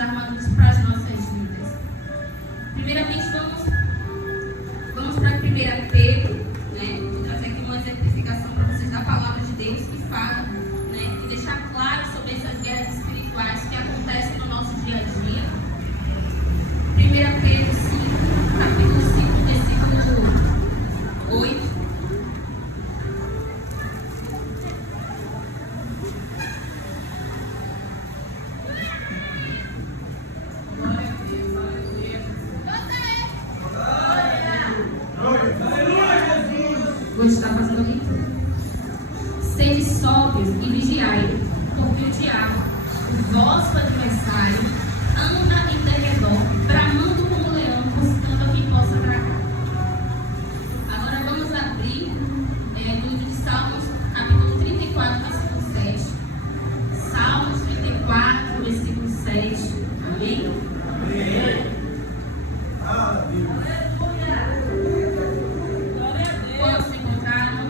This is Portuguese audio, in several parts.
armaduras para as nossas vidas. Primeiramente, vamos para 1 Pedro, né? Vou trazer aqui uma exemplificação para vocês da palavra de Deus que fala, né? E deixar claro sobre essas guerras espirituais que acontecem no nosso dia a dia. 1 Pedro 5, capítulo 5, versículo 8. Vou estar fazendo a leitura. Sede sóbrios e vigiai, porque o diabo, o vosso adversário, anda em derredor, bramando como leão, buscando a quem possa tragar. Agora vamos abrir no livro de Salmos, capítulo 34, versículo 7. Salmos 34, versículo 7. Amém? Amém. Quantos encontraram?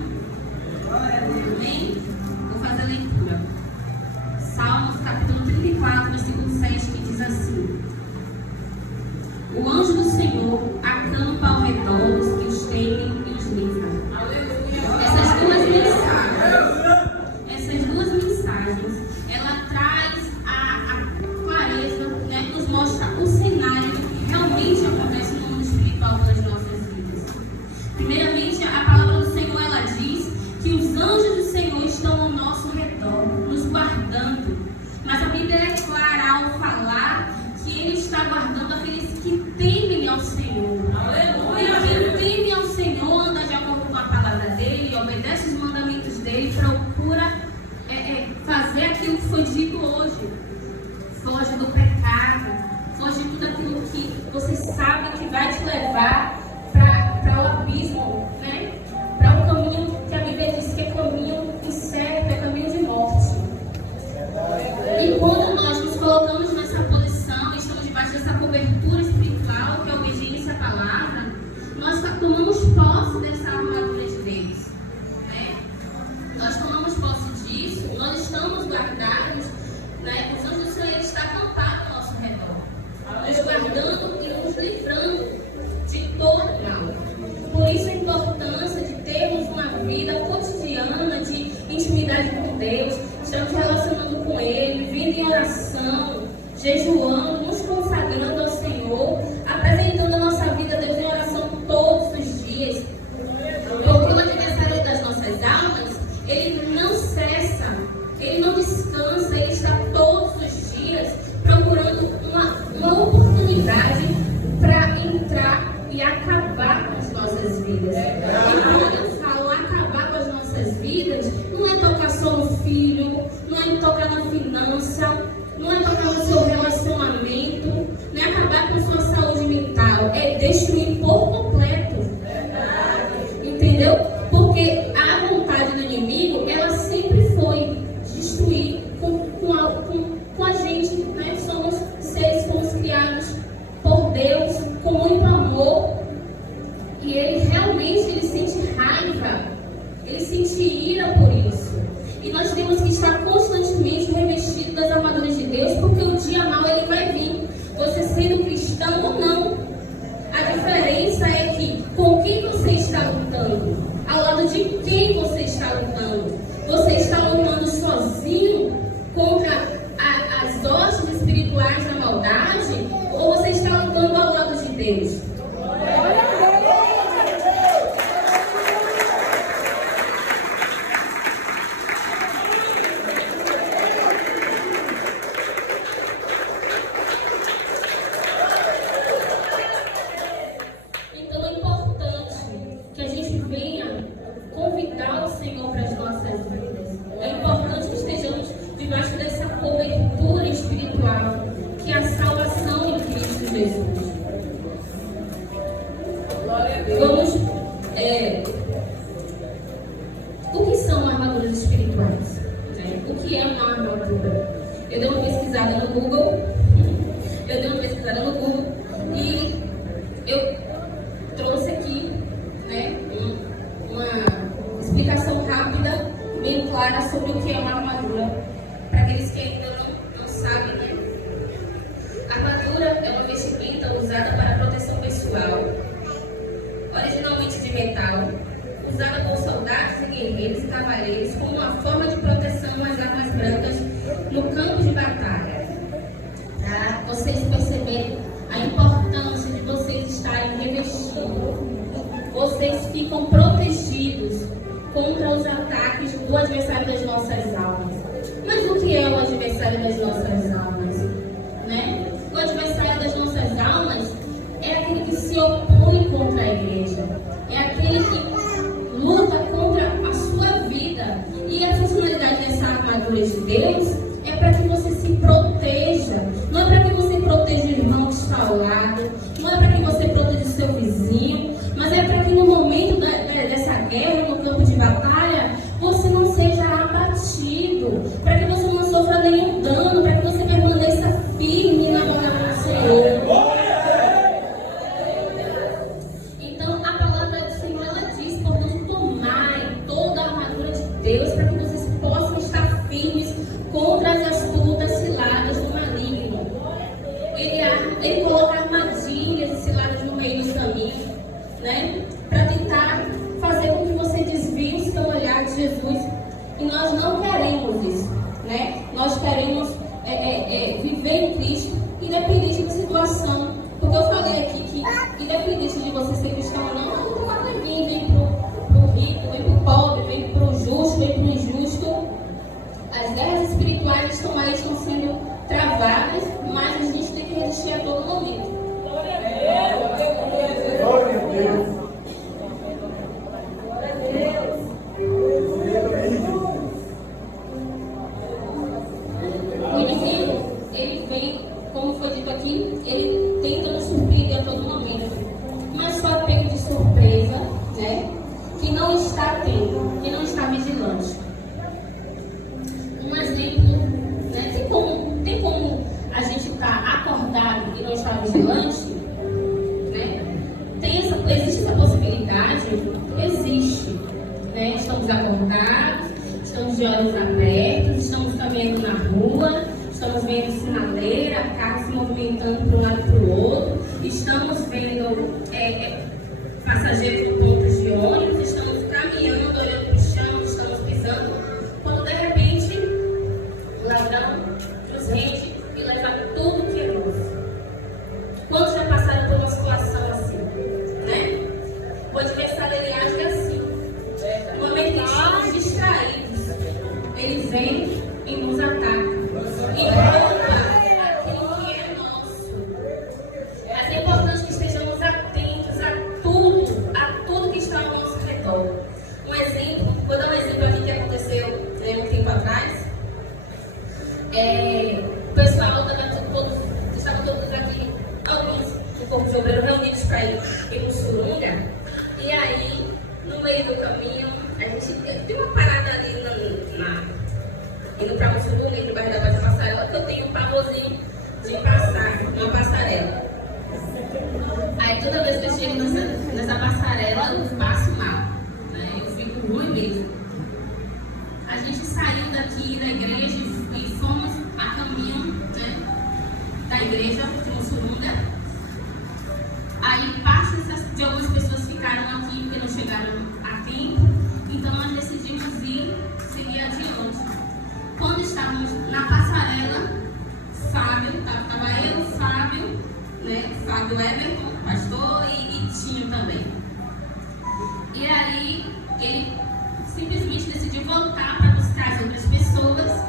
Amém? Vou fazer a leitura. Salmos capítulo 34, versículo 7, que diz assim: O anjo do Senhor acampa ao redor dos que os temem e os livra. Essas duas mensagens, ela traz a clareza, né, nos mostra o cenário que realmente acontece no mundo espiritual das nossas vidas. Primeiramente, a palavra do Senhor, ela diz que os anjos do Senhor estão ao nosso redor, nos guardando. Mas a Bíblia é clara ao falar que Ele está guardando aqueles que temem ao Senhor. Aleluia! Quem teme ao Senhor anda de acordo com a palavra dEle, obedece os mandamentos dEle, procura fazer aquilo que foi dito hoje. Foge do pecado, foge de tudo aquilo que você sabe que vai te levar para o abismo, né? Para o caminho que a Bíblia diz que é caminho incerto, é caminho de morte. E quando nós nos colocamos nessa posição, estamos debaixo dessa cobertura espiritual, que é a obediência à palavra, nós tomamos posse dessa armadura de Deus, né? Nós tomamos posse disso, nós estamos guardados, né? Os anjos do Senhor estão acampados ao nosso redor, nos guardando e nos livrando de todo mal. Por isso a importância de termos uma vida cotidiana de intimidade com Deus, estamos relacionando com Ele, vivendo em oração, jejuando, nos consagrando ao Senhor, apresentando a nossa vida a Deus em oração todos os dias. Porque o adversário das nossas almas, ele não cessa, ele não descansa, ele está todos os dias procurando uma oportunidade para entrar e acabar com as nossas vidas. E quando eu falo acabar com as nossas vidas, não é tocar só no filho, não é tocar na finança, não é tocar no seu relacionamento, não é acabar com sua saúde mental, é destruir por completo. Entendeu? Porque a vontade do inimigo, ela sempre foi destruir com a gente, né? Somos seres, fomos criados por Deus com muito amor, e ele realmente sente raiva, ele sente ira por isso. E nós temos que estar constantemente revestidos das armaduras de Deus, porque o dia mau ele vai vir, você sendo cristão ou não. A diferença é que com quem você está lutando, ao lado de quem você está lutando. Você está lutando sozinho contra as hostes espirituais da maldade, ou você está lutando ao lado de Deus? Então é importante que a gente venha convidar o Senhor para as nossas é uma vestimenta usada para proteção pessoal, originalmente de metal, usada por soldados e guerreiros e cavaleiros como uma forma de proteção às armas brancas no campo de batalha. Para vocês perceberem a importância de vocês estarem revestidos, vocês ficam protegidos contra os ataques do adversário das nossas almas. Mas o que é o adversário das nossas almas? Né? O adversário das nossas almas é aquele que se opõe contra a igreja, é aquele que luta contra a sua vida. E a funcionalidade dessa armadura de Deus é para que você se proteja. Não é para que você proteja o irmão que está ao lado, não é para que você proteja o seu vizinho, mas é para que no momento dessa guerra, no campo de batalha, você não seja abatido, para que você não sofra nenhum dano, para que você permaneça firme na palavra do Senhor. Então, a palavra do Senhor, ela diz: portanto, tomai toda a armadura de Deus, para que vocês possam estar firmes contra as astutas ciladas do maligno. Ele coloca armadilhas e ciladas no meio do caminho, né? Para tentar fazer com que você desvie o seu olhar de Jesus. E nós não queremos isso, né? Nós queremos viver em Cristo, independente da situação. Porque eu falei aqui que, independente de você ser cristão ou não, a luta vai vir, vem pro rico, vem pro pobre, vem pro justo, vem pro injusto. As guerras espirituais estão aí, estão sendo travadas, mas a gente tem que resistir a todo momento. Glória a Deus. Glória a Deus. O inimigo, ele vem, como foi dito aqui, ele tenta nos surpreender a todo momento. Mas foi pego de surpresa, né? Que não está atento, que não está vigilante. Um exemplo, né? Tem como a gente estar acordado e não estar vigilante? Né? Existe essa possibilidade? Existe. Né? Estamos acordados, estamos de olhos abertos, estamos caminhando na rua, estamos vendo sinaleira, carro se movimentando para um lado e para o outro, estamos vendo passageiros no ponto de ônibus, estamos caminhando, olhando para o chão, estamos pisando, quando de repente o ladrão nos rende e leva tudo que é nosso. Quantos já passaram por uma situação assim? Né? O adversário, ele age assim. No momento que estamos distraídos, ele vem e nos ataca e rouba aquilo que é nosso. Mas é importante que estejamos atentos a tudo que está ao nosso redor. Um exemplo, vou dar um exemplo aqui que aconteceu um tempo atrás. O pessoal estavam todos aqui, alguns do corpo de obreiro reunidos para ir no Surunga. E aí, no meio do caminho, a gente tem uma parada ali indo para o Surunga, entre o bairro da Baixa Passarela, que eu tenho um pavorzinho de passar uma passarela. Aí toda vez que eu chego nessa passarela, eu passo mal, né? Eu fico ruim mesmo. A gente saiu daqui da igreja e fomos a caminho, né, da igreja de Mussurunga. Aí parte de algumas pessoas ficaram aqui porque não chegaram a tempo, então nós decidimos seguir adiante. Quando estávamos na passarela, Fábio, estava eu, Fábio, né, Fábio Everton, pastor, e Tinho também. E aí ele simplesmente decidiu voltar para buscar as outras pessoas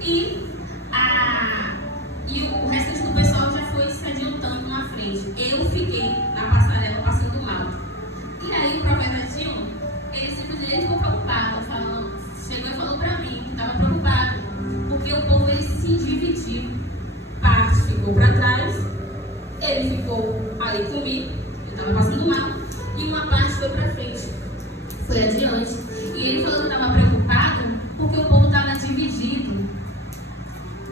e o restante do pessoal já foi se adiantando na frente. Eu fiquei na passarela passando mal. E aí o profeta Tinho, ele simplesmente ficou preocupado, chegou e falou para mim que estava preocupado, porque o povo ele se dividiu. Parte ficou para trás, ele ficou ali comigo, eu estava passando mal, e uma parte foi para frente, foi adiante. E ele falou que estava preocupado porque o povo estava dividido.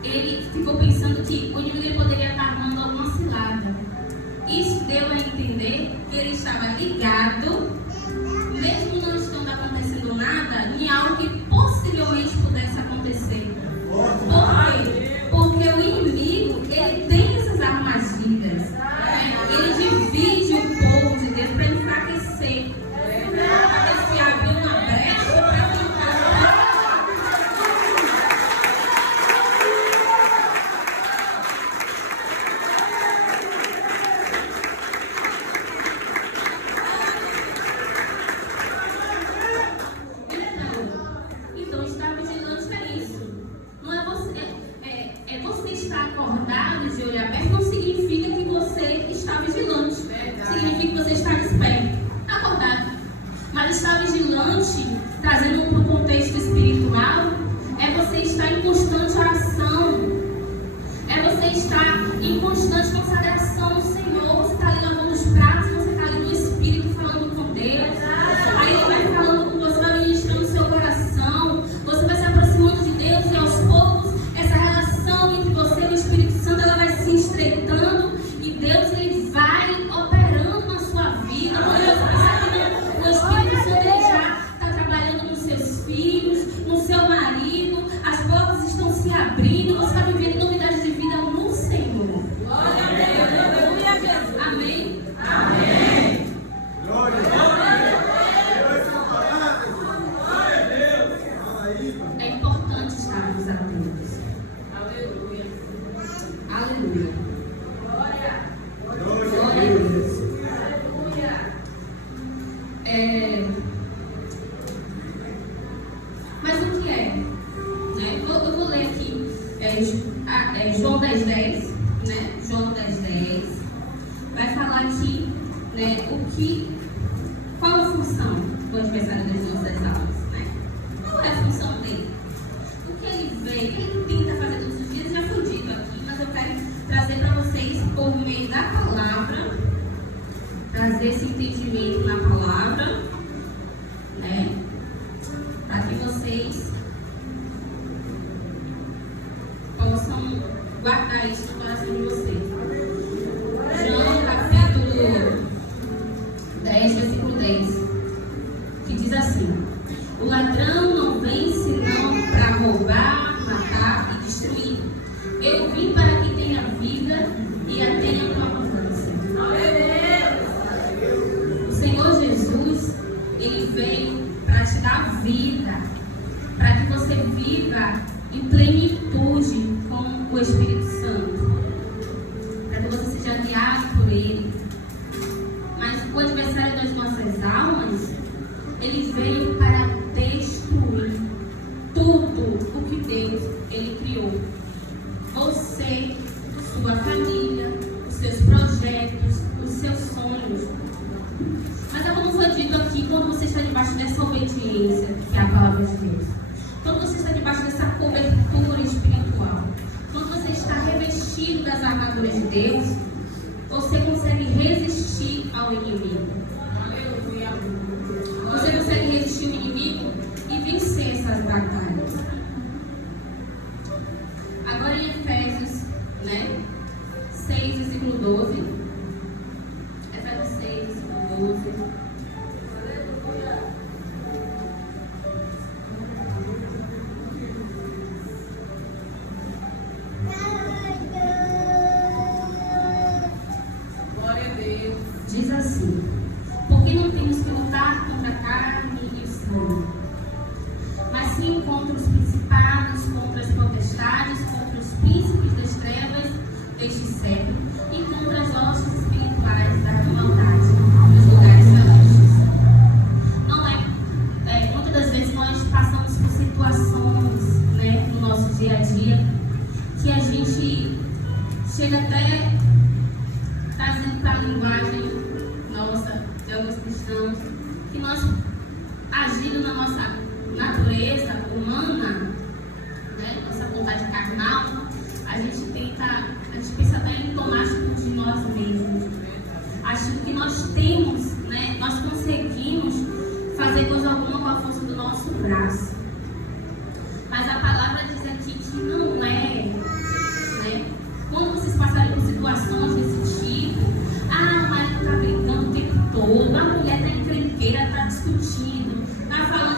Ele ficou pensando que o inimigo poderia estar armando alguma cilada. Isso deu a entender que ele estava ligado, mesmo não estando acontecendo nada, em algo que possivelmente pudesse acontecer. Por quê? Porque o inimigo, ele tem essas armadilhas. constante, trazendo para o contexto espiritual, é você estar em constante oração. É você estar em constante consagração ao Senhor. Você está ali lavando os pratos, você está ali no Espírito falando com Deus. Aí Ele vai falando com você, vai ministrando o seu coração. Você vai se aproximando de Deus e aos poucos essa relação entre você e o Espírito Santo ela vai se estreitando e Deus Ele vai operando na sua vida. Quando você pensar que o Espírito Santo Ele já está trabalhando nos seus filhos, no seu marido, as portas estão se abrindo, você está vivendo novidades de vida no Senhor. Glória a Deus. Amém? Amém. Glória a Deus. É importante estarmos atentos. Aleluia. Aleluia. Glória. Glória a Deus. Aleluia. Mas o que é? Né? Eu vou ler aqui João 10:10, né? João 10:10 vai falar aqui, né, qual a função do adversário das nossas almas, né? Qual é a função dele? O que ele vê, o que ele tenta fazer todos os dias, já foi dito aqui, mas eu quero trazer para vocês, por meio da palavra, trazer esse entendimento na palavra, né? Para que vocês possam guardar isso no coração de vocês. João capítulo 10, versículo 10, que diz assim: o ladrão não vem senão para roubar, matar e destruir. Eu vim para que tenha vida e a tenha com abundância. O Senhor Jesus, Ele veio para te dar vida, para que você viva em plenitude com o Espírito Santo, para que você seja guiado por Ele. Mas o adversário das nossas almas, ele veio para destruir tudo o que Deus Ele criou. Você, sua família, os seus projetos, os seus sonhos. Mas é como foi dito aqui, quando você está debaixo dessa obediência, que é a palavra de Deus, quando você está debaixo dessa cobertura espiritual, quando você está revestido das armaduras de Deus, você consegue resistir ao inimigo. Aleluia. Você consegue resistir ao inimigo e vencer essas batalhas. Agora em Efésios, né, 6, versículo 12. Efésios 6, versículo 12. Glória a Deus. Diz assim: porque não temos que lutar contra a carne e o sangue, mas sim contra os principados, contra as potestades, contra os príncipes das trevas deste século e contra as hostes espirituais da maldade nos lugares celestes. Não muitas das vezes nós passamos por situações, né, no nosso dia a dia que a gente chega até trazendo para a linguagem nossa, de alguns cristãos, que nós, agindo na nossa natureza humana, né, nossa vontade carnal, a gente pensa até em tomar atitude de nós mesmos, achando que nós temos, né, nós conseguimos fazer coisa alguma com a força do nosso braço. Mas a palavra diz aqui que não é, né? Quando vocês passarem por situações desse tipo, o marido está brigando o tempo todo, a mulher está encrenqueira, está discutindo, está falando